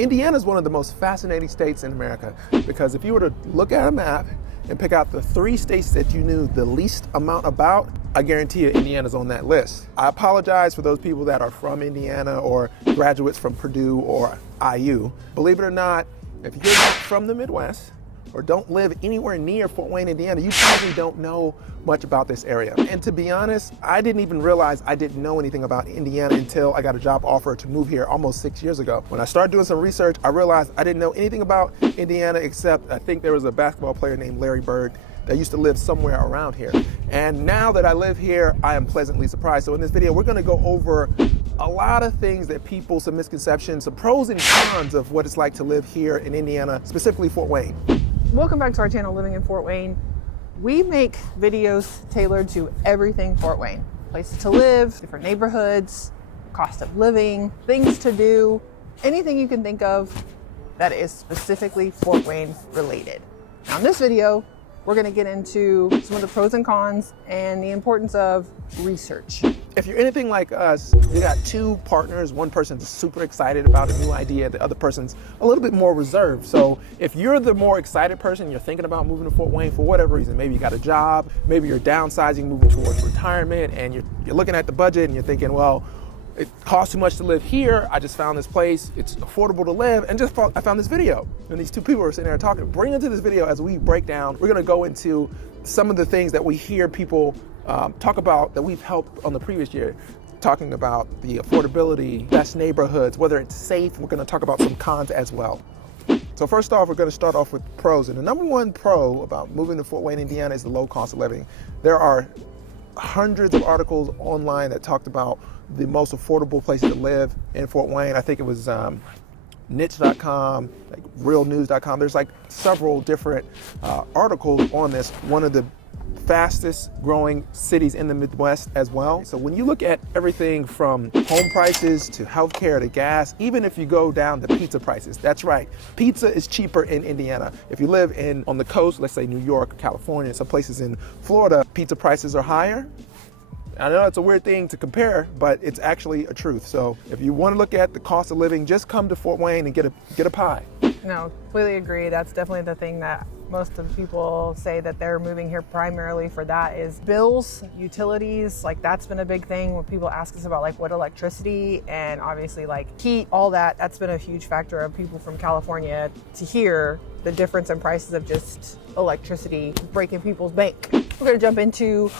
Indiana is one of the most fascinating states in America because if you were to look at a map and pick out the 3 states that you knew the least amount about, I guarantee you Indiana's on that list. I apologize for those people that are from Indiana or graduates from Purdue or IU. Believe it or not, if you're not from the Midwest or don't live anywhere near Fort Wayne, Indiana, you probably don't know much about this area. And to be honest, I didn't even realize I didn't know anything about Indiana until I got a job offer to move here almost 6 years ago. When I started doing some research, I realized I didn't know anything about Indiana except I think there was a basketball player named Larry Bird that used to live somewhere around here. And now that I live here, I am pleasantly surprised. So in this video, we're gonna go over a lot of things that people, some misconceptions, some pros and cons of what it's like to live here in Indiana, specifically Fort Wayne. Welcome back to our channel, Living in Fort Wayne. We make videos tailored to everything Fort Wayne. Places to live, different neighborhoods, cost of living, things to do, anything you can think of that is specifically Fort Wayne related. Now in this video, we're gonna get into some of the pros and cons and the importance of research. If you're anything like us, you got 2 partners. One person's super excited about a new idea. The other person's a little bit more reserved. So if you're the more excited person, you're thinking about moving to Fort Wayne for whatever reason, maybe you got a job, maybe you're downsizing, moving towards retirement, and you're looking at the budget and you're thinking, well, it costs too much to live here. I just found this place. It's affordable to live. And I found this video. And these 2 people are sitting there talking. Bring into this video as we break down. We're going to go into some of the things that we hear people talk about that we've helped on the previous year. Talking about the affordability, best neighborhoods, whether it's safe. We're going to talk about some cons as well. So first off, we're going to start off with pros. And the number 1 pro about moving to Fort Wayne, Indiana is the low cost of living. There are hundreds of articles online that talked about the most affordable places to live in Fort Wayne. I think it was niche.com, like realnews.com. There's like several different articles on this. One of the fastest growing cities in the Midwest as well. So when you look at everything from home prices to healthcare to gas, even if you go down to pizza prices, that's right, pizza is cheaper in Indiana. If you live on the coast, let's say New York, California, some places in Florida, pizza prices are higher. I know it's a weird thing to compare, but it's actually a truth. So if you want to look at the cost of living, just come to Fort Wayne and get a pie. No, completely agree. That's definitely the thing that most of the people say that they're moving here primarily for, that is bills, utilities. Like that's been a big thing when people ask us about like what electricity and obviously like heat, all that. That's been a huge factor of people from California to hear the difference in prices of just electricity breaking people's bank. We're going to jump into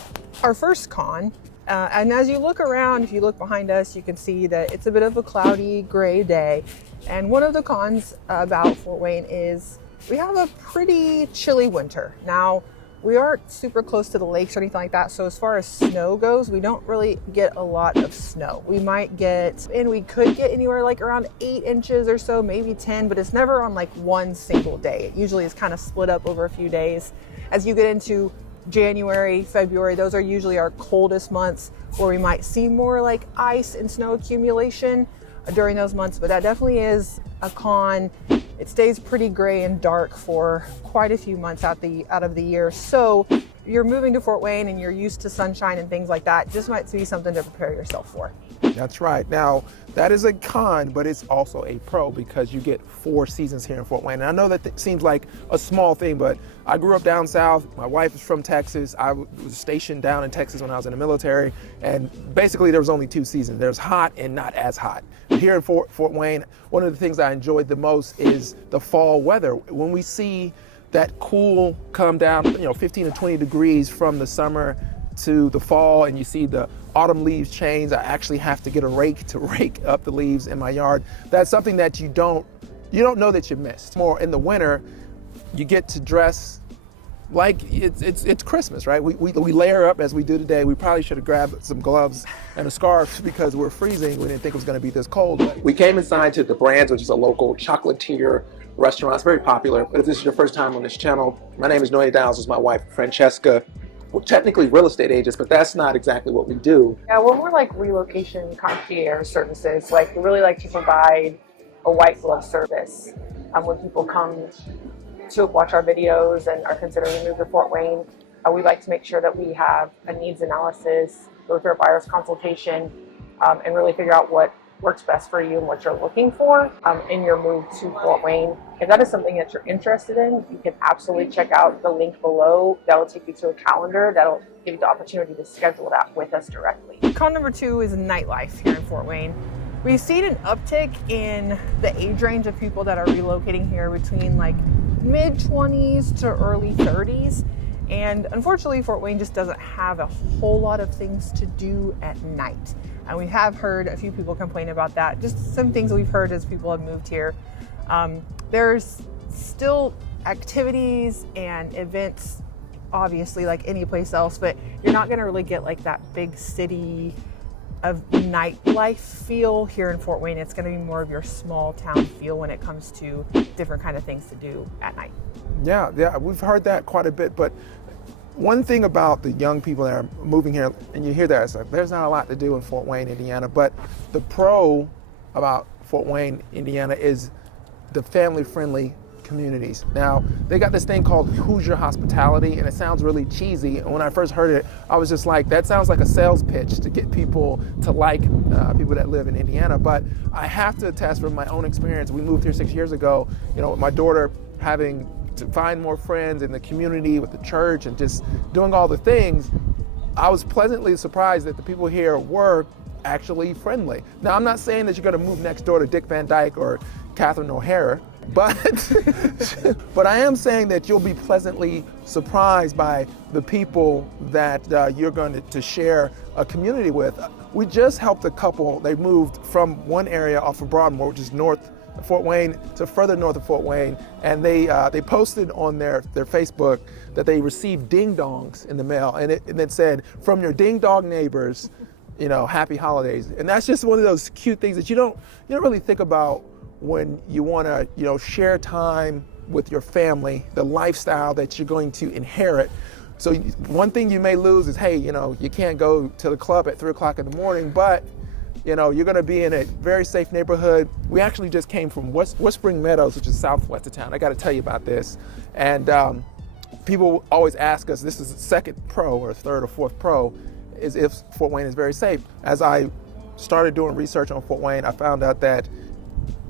our first con. And as you look around, if you look behind us, you can see that it's a bit of a cloudy, gray day. And one of the cons about Fort Wayne is we have a pretty chilly winter. Now, we aren't super close to the lakes or anything like that. So as far as snow goes, we don't really get a lot of snow. We might get, and we could get anywhere like around 8 inches or so, maybe 10, but it's never on like one single day. It usually is kind of split up over a few days. As you get into January, February, those are usually our coldest months where we might see more like ice and snow accumulation during those months, but that definitely is a con. It stays pretty gray and dark for quite a few months out of the year. So you're moving to Fort Wayne and you're used to sunshine and things like that, just might be something to prepare yourself for. That's right. Now, that is a con, but it's also a pro because you get 4 seasons here in Fort Wayne. And I know that seems like a small thing, but I grew up down south. My wife is from Texas. I was stationed down in Texas when I was in the military. And basically there was only 2 seasons. There's hot and not as hot. Here in Fort Wayne, one of the things I enjoyed the most is the fall weather. When we see that cool come down, 15 to 20 degrees from the summer to the fall, and you see the autumn leaves change. I actually have to get a rake to rake up the leaves in my yard. That's something that you don't know that you missed. More in the winter, you get to dress like it's Christmas, right? We layer up as we do today. We probably should have grabbed some gloves and a scarf because we're freezing. We didn't think it was going to be this cold. We came inside to the Brands, which is a local chocolatier restaurant. It's very popular. But if this is your first time on this channel, my name is Noe Downs. This is my wife, Francesca. We're technically real estate agents, but that's not exactly what we do. Yeah, we're more like relocation concierge services. Like we really like to provide a white glove service when people come to watch our videos and are considering a move to Fort Wayne. We like to make sure that we have a needs analysis, go through a buyer's consultation, and really figure out what works best for you and what you're looking for in your move to Fort Wayne. If that is something that you're interested in, you can absolutely check out the link below. That'll take you to a calendar. That'll give you the opportunity to schedule that with us directly. Con number 2 is nightlife here in Fort Wayne. We've seen an uptick in the age range of people that are relocating here between like mid 20s to early 30s. And unfortunately, Fort Wayne just doesn't have a whole lot of things to do at night. And we have heard a few people complain about that. Just some things we've heard as people have moved here. There's still activities and events, obviously, like any place else, but you're not gonna really get like that big city of nightlife feel here in Fort Wayne. It's gonna be more of your small town feel when it comes to different kind of things to do at night. Yeah, we've heard that quite a bit, but one thing about the young people that are moving here, and you hear that, it's like, there's not a lot to do in Fort Wayne, Indiana, but the pro about Fort Wayne, Indiana is the family-friendly communities. Now, they got this thing called Hoosier hospitality, and it sounds really cheesy. And when I first heard it, I was just like, that sounds like a sales pitch to get people to like people that live in Indiana. But I have to attest from my own experience. We moved here 6 years ago, with my daughter having to find more friends in the community with the church and just doing all the things. I was pleasantly surprised that the people here were actually friendly. Now, I'm not saying that you're going to move next door to Dick Van Dyke or Catherine O'Hara, but but I am saying that you'll be pleasantly surprised by the people that you're going to share a community with. We just helped a couple. They moved from one area off of Broadmoor, which is north of Fort Wayne, to further north of Fort Wayne, and they posted on their Facebook that they received ding dongs in the mail, and it said, "From your ding dong neighbors, happy holidays." And that's just one of those cute things that you don't really think about when you want to share time with your family, the lifestyle that you're going to inherit. So one thing you may lose is, hey, you can't go to the club at 3 o'clock in the morning, but you're going to be in a very safe neighborhood. We actually just came from West Spring Meadows, which is southwest of town. I got to tell you about this. And people always ask us, this is the second pro or third or fourth pro, is if Fort Wayne is very safe. As I started doing research on Fort Wayne, I found out that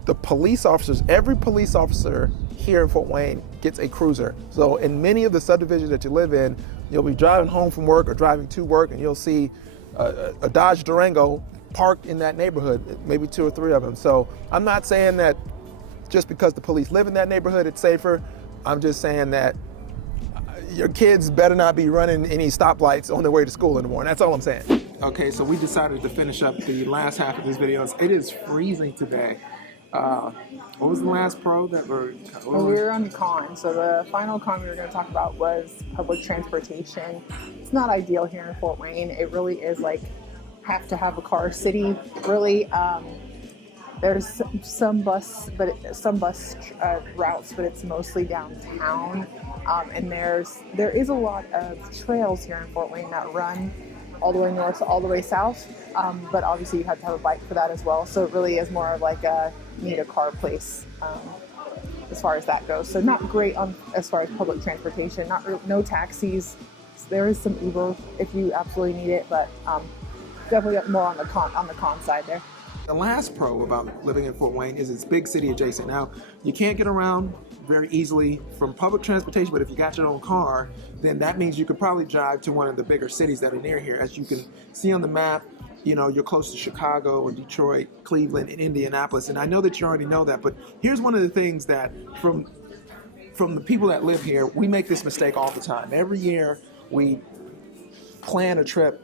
the police officers, every police officer here in Fort Wayne gets a cruiser. So in many of the subdivisions that you live in, you'll be driving home from work or driving to work, and you'll see a Dodge Durango parked in that neighborhood, maybe 2 or 3 of them. So I'm not saying that just because the police live in that neighborhood, it's safer. I'm just saying that your kids better not be running any stoplights on their way to school in the morning. That's all I'm saying. Okay, so we decided to finish up the last half of this video. It is freezing today. What was the last pro that we were on con. So the final con we were going to talk about was public transportation. It's not ideal here in Fort Wayne. It really is like have to have a car city. Really, there's some bus routes, but it's mostly downtown. And there is a lot of trails here in Fort Wayne that run all the way north, all the way south. But obviously you have to have a bike for that as well. So it really is more of like a need a car place as far as that goes. So not great as far as public transportation. No taxis. There is some Uber if you absolutely need it, but definitely more on the con side there. The last pro about living in Fort Wayne is it's big city adjacent. Now, you can't get around very easily from public transportation, but if you got your own car, then that means you could probably drive to one of the bigger cities that are near here. As you can see on the map, you're close to Chicago or Detroit, Cleveland, and Indianapolis. And I know that you already know that, but here's one of the things that from the people that live here, we make this mistake all the time. Every year, we plan a trip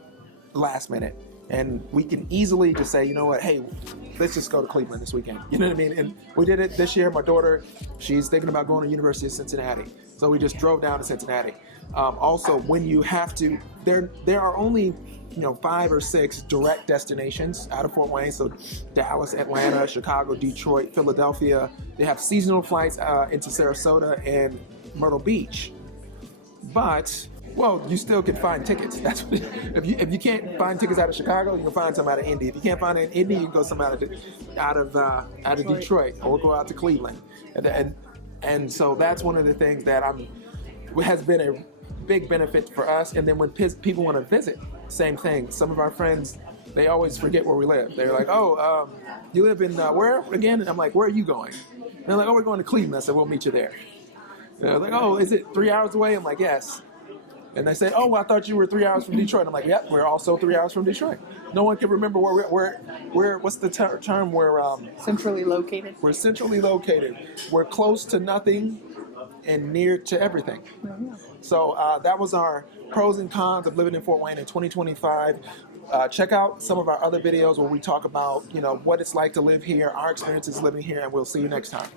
last minute. And we can easily just say, you know what, hey, let's just go to Cleveland this weekend. You know what I mean? And we did it this year. My daughter, she's thinking about going to University of Cincinnati. So we just drove down to Cincinnati. Also, when you have to, there are only 5 or 6 direct destinations out of Fort Wayne. So Dallas, Atlanta, Chicago, Detroit, Philadelphia. They have seasonal flights into Sarasota and Myrtle Beach. But you still can find tickets. That's what if you can't find tickets out of Chicago, you can find some out of Indy. If you can't find it in Indy, you can go some out of Detroit or go out to Cleveland. And so that's one of the things that has been a big benefit for us. And then when people want to visit, same thing. Some of our friends they always forget where we live. They're like, oh, you live in where again? And I'm like, where are you going? And they're like, oh, we're going to Cleveland. I said, we'll meet you there. And they're like, oh, is it 3 hours away? I'm like, yes. And they say, oh, well, I thought you were 3 hours from Detroit. I'm like, yep, we're also 3 hours from Detroit. No one can remember where what's the term? Centrally located. We're centrally located. We're close to nothing and near to everything. So that was our pros and cons of living in Fort Wayne in 2025. Check out some of our other videos where we talk about, what it's like to live here, our experiences living here, and we'll see you next time.